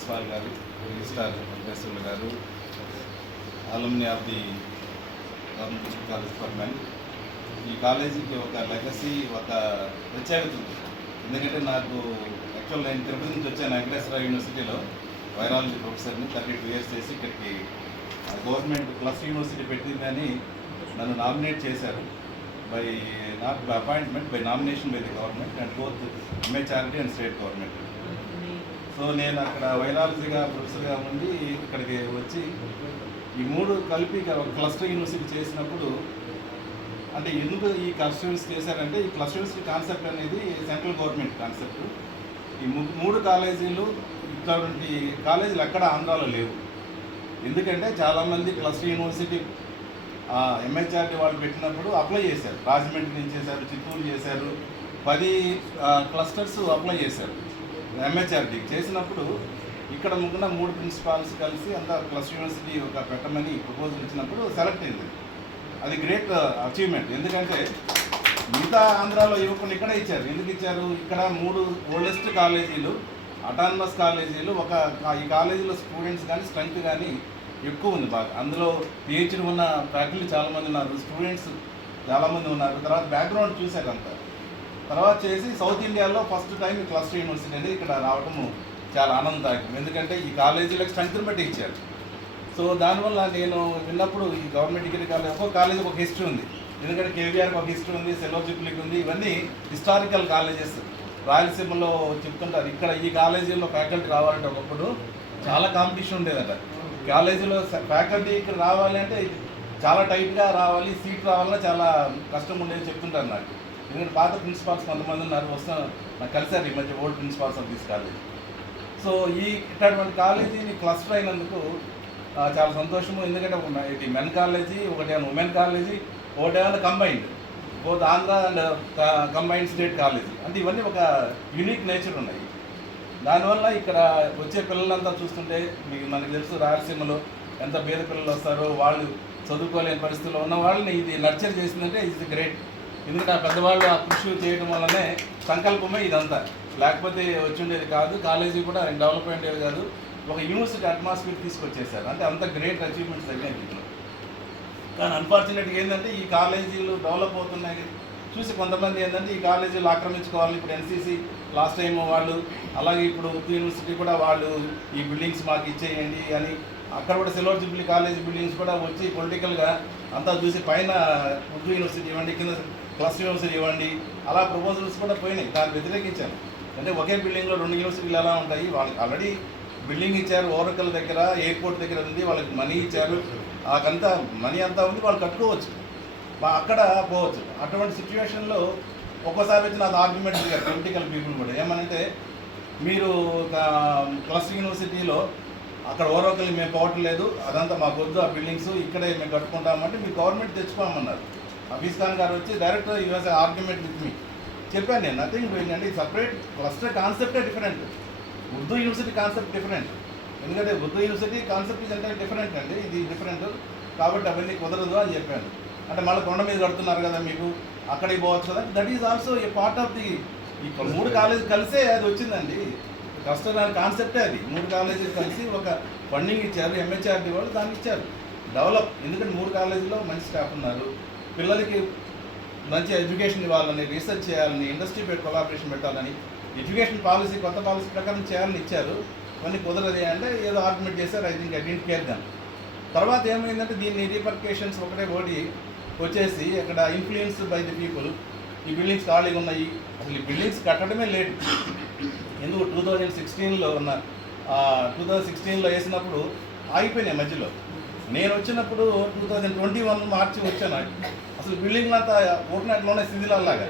Principal గారు, registrar ప్రొఫెసర్లు గారు, alumni of the government college for men. ఈ కాలేజీకి ఒక లెగసీ, ఒక ప్రత్యేకత ఉంది. ఎందుకంటే నాకు యాక్చువల్ నేను తిరుపతి నుంచి వచ్చాను. వెంకటేశ్వర యూనివర్సిటీలో వైరాలజీ ప్రొఫెసర్ని 32 years చేసి ఇక్కడికి గవర్నమెంట్ ప్లస్ యూనివర్సిటీ పెట్టిందని నన్ను నామినేట్ చేశారు. By not by appointment, by nomination by the government and both MHRD and state government. So నేను అక్కడ వైరాలజీగా ప్రొఫెసర్గా ఉండి ఇక్కడికి వచ్చి ఈ మూడు కలిపి ఒక క్లస్టర్ యూనివర్సిటీ చేసినప్పుడు, అంటే ఎందుకు ఈ క్లస్టర్ యూనివర్సిటీ చేశారంటే, ఈ క్లస్టర్ యూనివర్సిటీ కాన్సెప్ట్ అనేది సెంట్రల్ గవర్నమెంట్ కాన్సెప్ట్. ఈ మూడు కాలేజీలు, ఇట్లాంటి కాలేజీలు ఎక్కడ ఆంధ్రాలో లేవు. ఎందుకంటే చాలామంది క్లస్టర్ యూనివర్సిటీ ఎంహెచ్ఆర్డీ వాళ్ళు పెట్టినప్పుడు అప్లై చేశారు. రాజమండ్రి నుంచి చేశారు, చిత్తూరు చేశారు, 10 క్లస్టర్స్ అప్లై చేశారు ఎంహెచ్ఆర్డీ. చేసినప్పుడు ఇక్కడ ముగ్గున 3 ప్రిన్సిపాల్స్ కలిసి అంతా క్లస్టర్ యూనివర్సిటీ ఒక పెట్టమని ప్రపోజల్ ఇచ్చినప్పుడు సెలెక్ట్ అయింది. అది గ్రేట్ అచీవ్మెంట్. ఎందుకంటే మిగతా ఆంధ్రాలో ఇవ్వకుండా ఇక్కడే ఇచ్చారు. ఎందుకు ఇచ్చారు? ఇక్కడ 3 ఓల్డెస్ట్ కాలేజీలు, అటానమస్ కాలేజీలు, ఈ కాలేజీలో స్టూడెంట్స్ కానీ స్ట్రెంగ్త్ కానీ ఎక్కువ ఉంది బాగా. అందులో పిహెచ్డి ఉన్న ఫ్యాకల్టీ చాలామంది ఉన్నారు, స్టూడెంట్స్ చాలామంది ఉన్నారు. తర్వాత బ్యాక్గ్రౌండ్ చూశారు అంతా. తర్వాత చేసి సౌత్ ఇండియాలో ఫస్ట్ టైం ఈ క్లస్టర్ యూనివర్సిటీ అనేది ఇక్కడ రావడము చాలా ఆనందదాయకం. ఎందుకంటే ఈ కాలేజీలకు స్ట్రెంగ్త్ని బట్టి ఇచ్చారు. సో దానివల్ల నేను విన్నప్పుడు ఈ గవర్నమెంట్ డిగ్రీ కాలేజ్, ఒక్కొక్క కాలేజీకి ఒక హిస్టరీ ఉంది. ఎందుకంటే కేవీఆర్కి ఒక హిస్టరీ ఉంది, సెలోజిప్లిక్ ఉంది. ఇవన్నీ హిస్టారికల్ కాలేజెస్. రాయలసీమలో చెప్తుంటారు, ఇక్కడ ఈ కాలేజీలో ఫ్యాకల్టీ రావాలంటే ఒకప్పుడు చాలా కాంపిటీషన్ ఉండేదట. కాలేజీలో ఫ్యాకల్టీ ఇక్కడ రావాలి అంటే చాలా టైట్గా రావాలి, సీట్ రావాలన్నా చాలా కష్టం ఉండేది చెప్తుంటారు నాకు. ఎందుకంటే పాత ప్రిన్సిపాల్స్ కొంతమంది ఉన్నారు, నాకు కలిసారు ఈ మధ్య old principals of this college. So ఇట్లాంటి కాలేజీని క్లస్టర్ అయినందుకు చాలా సంతోషము. ఎందుకంటే ఇది మెన్ కాలేజీ, ఒకటేమో ఉమెన్ కాలేజీ, ఒకటేమో combined, both Andhra and combined state college. అంటే ఇవన్నీ ఒక యూనిక్ నేచర్ ఉన్నాయి. దానివల్ల ఇక్కడ వచ్చే పిల్లలంతా చూస్తుంటే మనకు తెలుసు రాయలసీమలో ఎంత పేద పిల్లలు వస్తారో, వాళ్ళు చదువుకోలేని పరిస్థితుల్లో ఉన్న వాళ్ళని ఇది నర్చర్ చేసిందంటే ఇది గ్రేట్. ఎందుకంటే ఆ పెద్దవాళ్ళు ఆ కృషి చేయడం వల్లనే సంకల్పమే ఇదంతా. లేకపోతే వచ్చి ఉండేది కాదు, కాలేజీ కూడా డెవలప్ అయ్యేది కాదు. ఒక యూనివర్సిటీ అట్మాస్ఫియర్ తీసుకొచ్చేసారు. అంటే అంత గ్రేట్ అచీవ్మెంట్స్ తగ్గినాయి దీంట్లో. కానీ అన్ఫార్చునేట్గా ఏంటంటే ఈ కాలేజీలు డెవలప్ అవుతున్నాయి చూసి కొంతమంది ఏంటంటే ఈ కాలేజీలు ఆక్రమించుకోవాలి. ఇప్పుడు ఎన్సీసీ లాస్ట్ టైం వాళ్ళు, అలాగే ఇప్పుడు ఉర్దూ యూనివర్సిటీ కూడా వాళ్ళు ఈ బిల్డింగ్స్ మాకు ఇచ్చేయండి అని, అక్కడ కూడా సెలోజిబిలి కాలేజ్ బిల్డింగ్స్ కూడా వచ్చి పొలిటికల్గా అంతా చూసి పైన ఉర్దూ యూనివర్సిటీ ఇవ్వండి, కింద క్లస్టర్ యూనివర్సిటీ ఇవ్వండి, అలా ప్రపోజల్స్ కూడా పోయినాయి. దాన్ని వ్యతిరేకించాను. అంటే ఒకే బిల్డింగ్లో 2 యూనివర్సిటీలు ఎలా ఉంటాయి? వాళ్ళకి ఆల్రెడీ బిల్డింగ్ ఇచ్చారు, ఓరకల్ దగ్గర, ఎయిర్పోర్ట్ దగ్గర ఉంది, వాళ్ళకి మనీ ఇచ్చారు, వాళ్ళకంతా మనీ అంతా ఉంది, వాళ్ళు కట్టుకోవచ్చు, అక్కడ పోవచ్చు. అటువంటి సిచ్యువేషన్లో ఒక్కోసారి వచ్చి నాకు ఆర్గ్యుమెంట్ దిగారు పొలిటికల్ పీపుల్ కూడా. ఏమనంటే, మీరు క్లస్టర్ యూనివర్సిటీలో అక్కడ ఓరకల్ని మేము పోవట్లేదు, అదంతా మాకు వద్దు, ఆ బిల్డింగ్స్ ఇక్కడే మేము కట్టుకుంటామంటే మీరు గవర్నమెంట్ తెచ్చుకోమన్నారు. హఫీజ్ ఖాన్ గారు వచ్చి direct US argument with me చెప్పాను. నేను నథింగ్ పోయిందండి, సపరేట్ క్లస్టర్ కాన్సెప్టే different, Urdu university concept different. ఎందుకంటే ఉర్దూ యూనివర్సిటీ కాన్సెప్ట్ ఇస్ అంటే డిఫరెంట్ అండి, ఇది డిఫరెంట్, కాబట్టి అవన్నీ కుదరదు అని చెప్పాను. అంటే మళ్ళీ కొండ మీద కడుతున్నారు కదా, మీకు అక్కడికి పోవచ్చు కదా. That is also a part of the, ఈ 3 కాలేజీ కలిసే అది వచ్చిందండి. క్లస్టర్ కాన్సెప్టే అది. 3 కాలేజీలు కలిసి ఒక ఫండింగ్ ఇచ్చారు, ఎంహెచ్ఆర్డీ వాళ్ళు దాన్ని ఇచ్చారు డెవలప్. ఎందుకంటే 3 కాలేజీలో మంచి స్టాఫ్ ఉన్నారు, పిల్లలకి మంచి ఎడ్యుకేషన్ ఇవ్వాలని, రీసెర్చ్ చేయాలని, ఇండస్ట్రీ కొలాబరేషన్ పెట్టాలని, ఎడ్యుకేషన్ పాలసీ కొత్త పాలసీ ప్రకారం చేయాలని ఇచ్చారు. ఇవన్నీ కుదరదు అంటే ఏదో ఆర్గ్యుమెంట్ చేశారు. I think I don't care them. తర్వాత ఏమైందంటే దీన్ని రీపర్కేషన్స్ ఒకటి వచ్చేసి అక్కడ ఇన్ఫ్లుయెన్స్ బై ది పీపుల్. ఈ బిల్డింగ్స్ ఖాళీగా ఉన్నాయి, అసలు ఈ బిల్డింగ్స్ కట్టడమే లేట్. ఎందుకు 2016లో 2016లో వేసినప్పుడు ఆగిపోయినాయి మధ్యలో. నేను వచ్చినప్పుడు 2021 మార్చి వచ్చాను. అసలు బిల్డింగ్లు అంతా ఓటునట్లోనే శిథిలాల్లాగా.